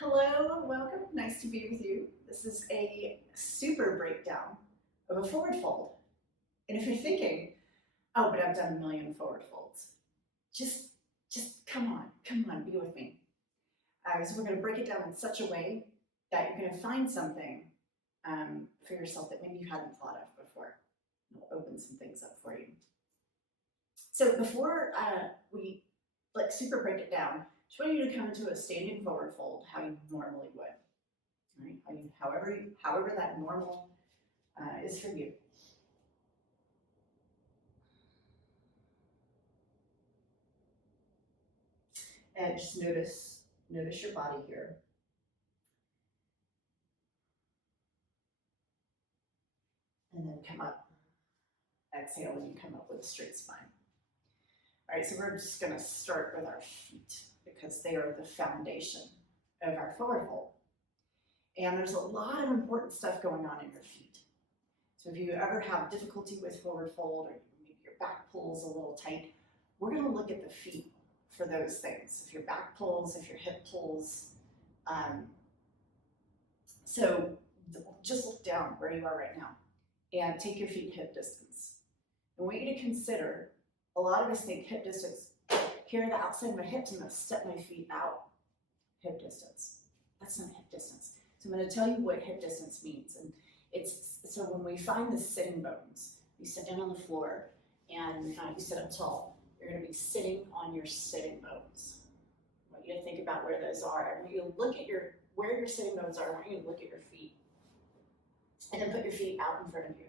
Hello and welcome. Nice to be with you. This is a super breakdown of a forward fold. And if you're thinking, oh, but I've done a million forward folds, just come on, be with me. So we're going to break it down in such a way that you're going to find something for yourself that maybe you hadn't thought of before. It'll open some things up for you. So before we super break it down, just want you to come into a standing forward fold how you normally would. Right? However that normal is for you. And just notice your body here. And then come up. Exhale and you come up with a straight spine. All right, so we're just going to start with our feet because they are the foundation of our forward fold. And there's a lot of important stuff going on in your feet. So if you ever have difficulty with forward fold or maybe your back pulls a little tight, we're going to look at the feet for those things. If your back pulls, if your hip pulls. So just look down where you are right now and take your feet hip distance. I want you to consider, a lot of us think hip distance, here are the outside of my hips, I'm going to step my feet out. Hip distance. That's not hip distance. So I'm going to tell you what hip distance means. And it's so when we find the sitting bones, you sit down on the floor and you sit up tall. You're going to be sitting on your sitting bones. I want you to think about where those are. I want you to look at where your sitting bones are. I want you to look at your feet. And then put your feet out in front of you.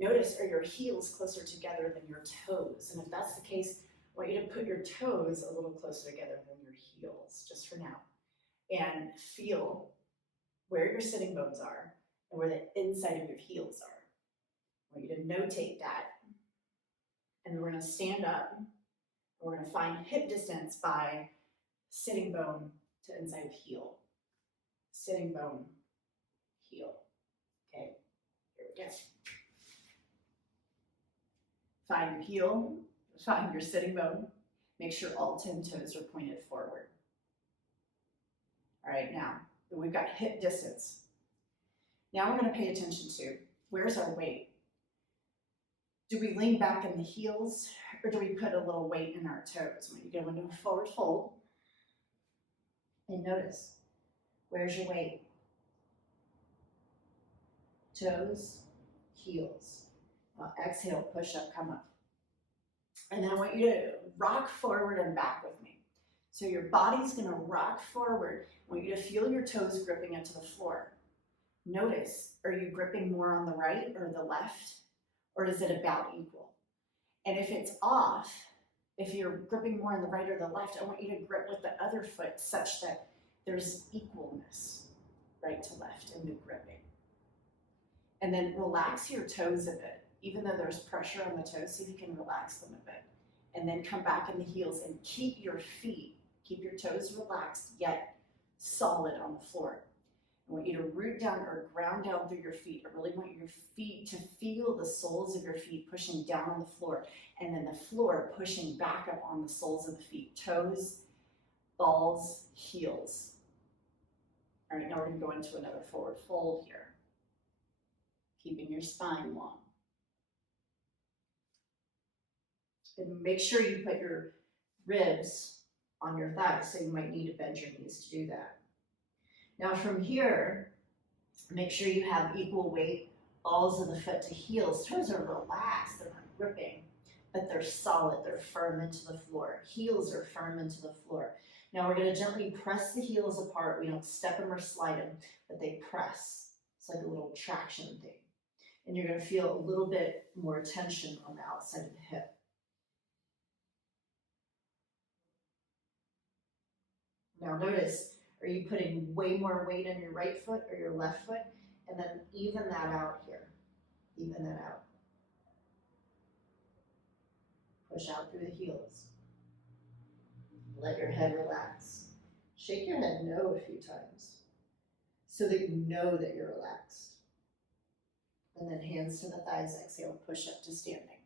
Notice, are your heels closer together than your toes? And if that's the case, I want you to put your toes a little closer together than your heels, just for now. And feel where your sitting bones are and where the inside of your heels are. I want you to notate that. And then we're going to stand up. And we're going to find hip distance by sitting bone to inside of heel. Sitting bone, heel. Okay, here we go. Find your heel, find your sitting bone. Make sure all 10 toes are pointed forward. All right, now we've got hip distance. Now we're going to pay attention to where's our weight. Do we lean back in the heels or do we put a little weight in our toes? When you go into a forward fold, and notice, where's your weight? Toes, heels. Exhale, push up, come up. And then I want you to rock forward and back with me. So your body's going to rock forward. I want you to feel your toes gripping into the floor. Notice, are you gripping more on the right or the left? Or is it about equal? And if it's off, if you're gripping more on the right or the left, I want you to grip with the other foot such that there's equalness, right to left in the gripping. And then relax your toes a bit. Even though there's pressure on the toes, see if you can relax them a bit. And then come back in the heels and keep your toes relaxed, yet solid on the floor. I want you to root down or ground down through your feet. I really want your feet to feel the soles of your feet pushing down on the floor, and then the floor pushing back up on the soles of the feet. Toes, balls, heels. All right, now we're going to go into another forward fold here. Keeping your spine long. And make sure you put your ribs on your thighs, so you might need to bend your knees to do that. Now from here, make sure you have equal weight, balls of the foot to heels. Toes are relaxed, they're not gripping, but they're solid, they're firm into the floor. Heels are firm into the floor. Now we're going to gently press the heels apart. We don't step them or slide them, but they press. It's like a little traction thing. And you're going to feel a little bit more tension on the outside of the hip. Now notice, are you putting way more weight on your right foot or your left foot? And then even that out here. Even that out. Push out through the heels. Let your head relax. Shake your head no a few times so that you know that you're relaxed. And then hands to the thighs, exhale, push up to standing.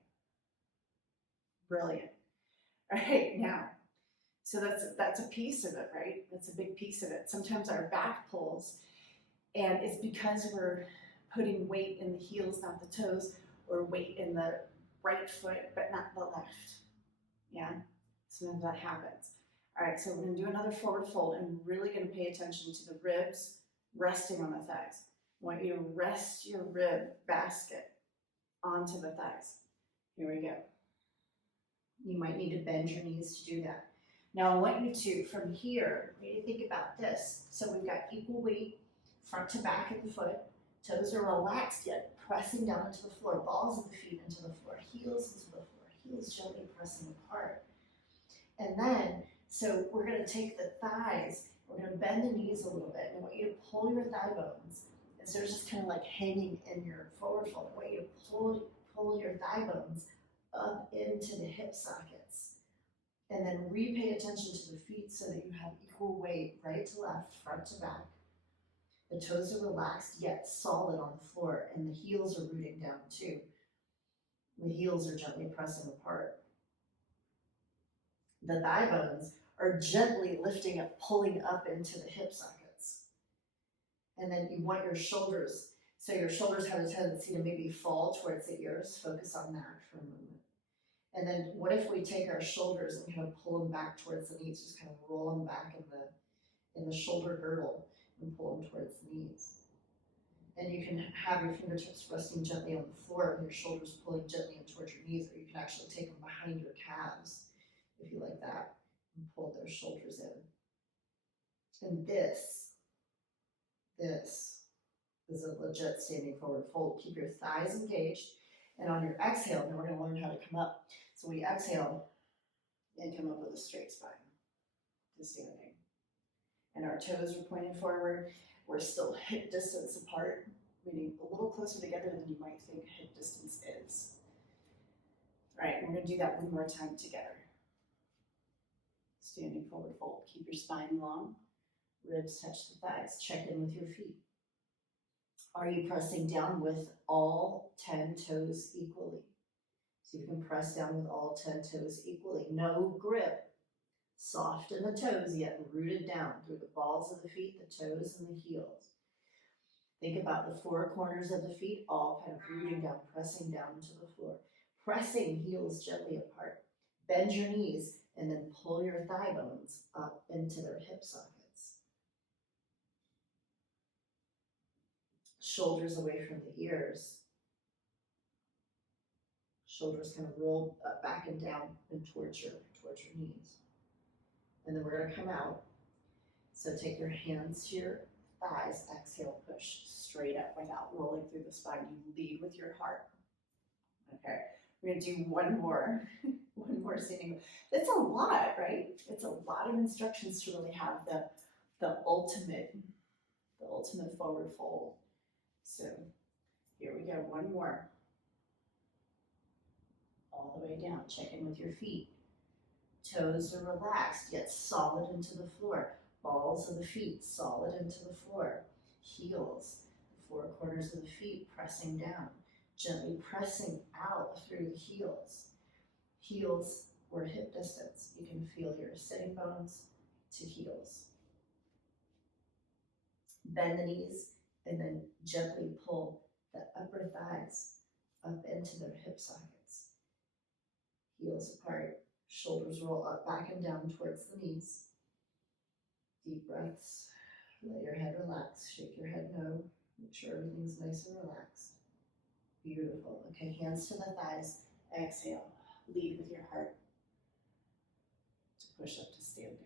Brilliant. All right, now So that's a piece of it, right? That's a big piece of it. Sometimes our back pulls, and it's because we're putting weight in the heels, not the toes, or weight in the right foot, but not the left. Yeah, sometimes that happens. All right, so we're gonna do another forward fold and really gonna pay attention to the ribs resting on the thighs. I want you to rest your rib basket onto the thighs. Here we go. You might need to bend your knees to do that. Now I want you to, from here, you need to think about this. So we've got equal weight, front to back of the foot. Toes are relaxed yet pressing down into the floor. Balls of the feet into the floor. Heels into the floor. Heels gently pressing apart. And then, so we're going to take the thighs, we're going to bend the knees a little bit. And I want you to pull your thigh bones. Instead of just kind of like hanging in your forward fold, I want you to pull your thigh bones up into the hip sockets. And then pay attention to the feet so that you have equal weight, right to left, front to back. The toes are relaxed yet solid on the floor, and the heels are rooting down too. The heels are gently pressing apart. The thigh bones are gently lifting up, pulling up into the hip sockets. And then you want your shoulders, so your shoulders have a tendency to maybe fall towards the ears. Focus on that for a moment. And then what if we take our shoulders and kind of pull them back towards the knees, just kind of roll them back in the shoulder girdle and pull them towards the knees. And you can have your fingertips resting gently on the floor and your shoulders pulling gently in towards your knees, or you can actually take them behind your calves, if you like that, and pull those shoulders in. And this is a legit standing forward fold. Keep your thighs engaged, and on your exhale, then we're going to learn how to come up. So we exhale and come up with a straight spine to standing. And our toes are pointing forward. We're still hip distance apart, meaning a little closer together than you might think hip distance is. All right, we're going to do that one more time together. Standing forward fold. Keep your spine long. Ribs touch the thighs. Check in with your feet. Are you pressing down with all 10 toes equally? So you can press down with all 10 toes equally. No grip. Soft in the toes, yet rooted down through the balls of the feet, the toes, and the heels. Think about the four corners of the feet, all kind of rooting down, pressing down into the floor. Pressing heels gently apart. Bend your knees, and then pull your thigh bones up into their hip sockets. Shoulders away from the ears. Shoulders kind of roll up, back and down and towards your knees. And then we're going to come out. So take your hands to your thighs. Exhale, push straight up without rolling through the spine. You lead with your heart. Okay, we're going to do one more standing. It's a lot, right? It's a lot of instructions to really have the ultimate forward fold. So here we go, one more. All the way down, check in with your feet. Toes are relaxed, yet solid into the floor. Balls of the feet solid into the floor. Heels, the four corners of the feet pressing down, gently pressing out through the heels. Heels or hip distance. You can feel your sitting bones to heels. Bend the knees and then gently pull the upper thighs up into their hip sockets. Heels apart, shoulders roll up, back and down towards the knees. Deep breaths. Let your head relax. Shake your head no. Make sure everything's nice and relaxed. Beautiful. Okay, hands to the thighs. Exhale. Lead with your heart to push up to standing.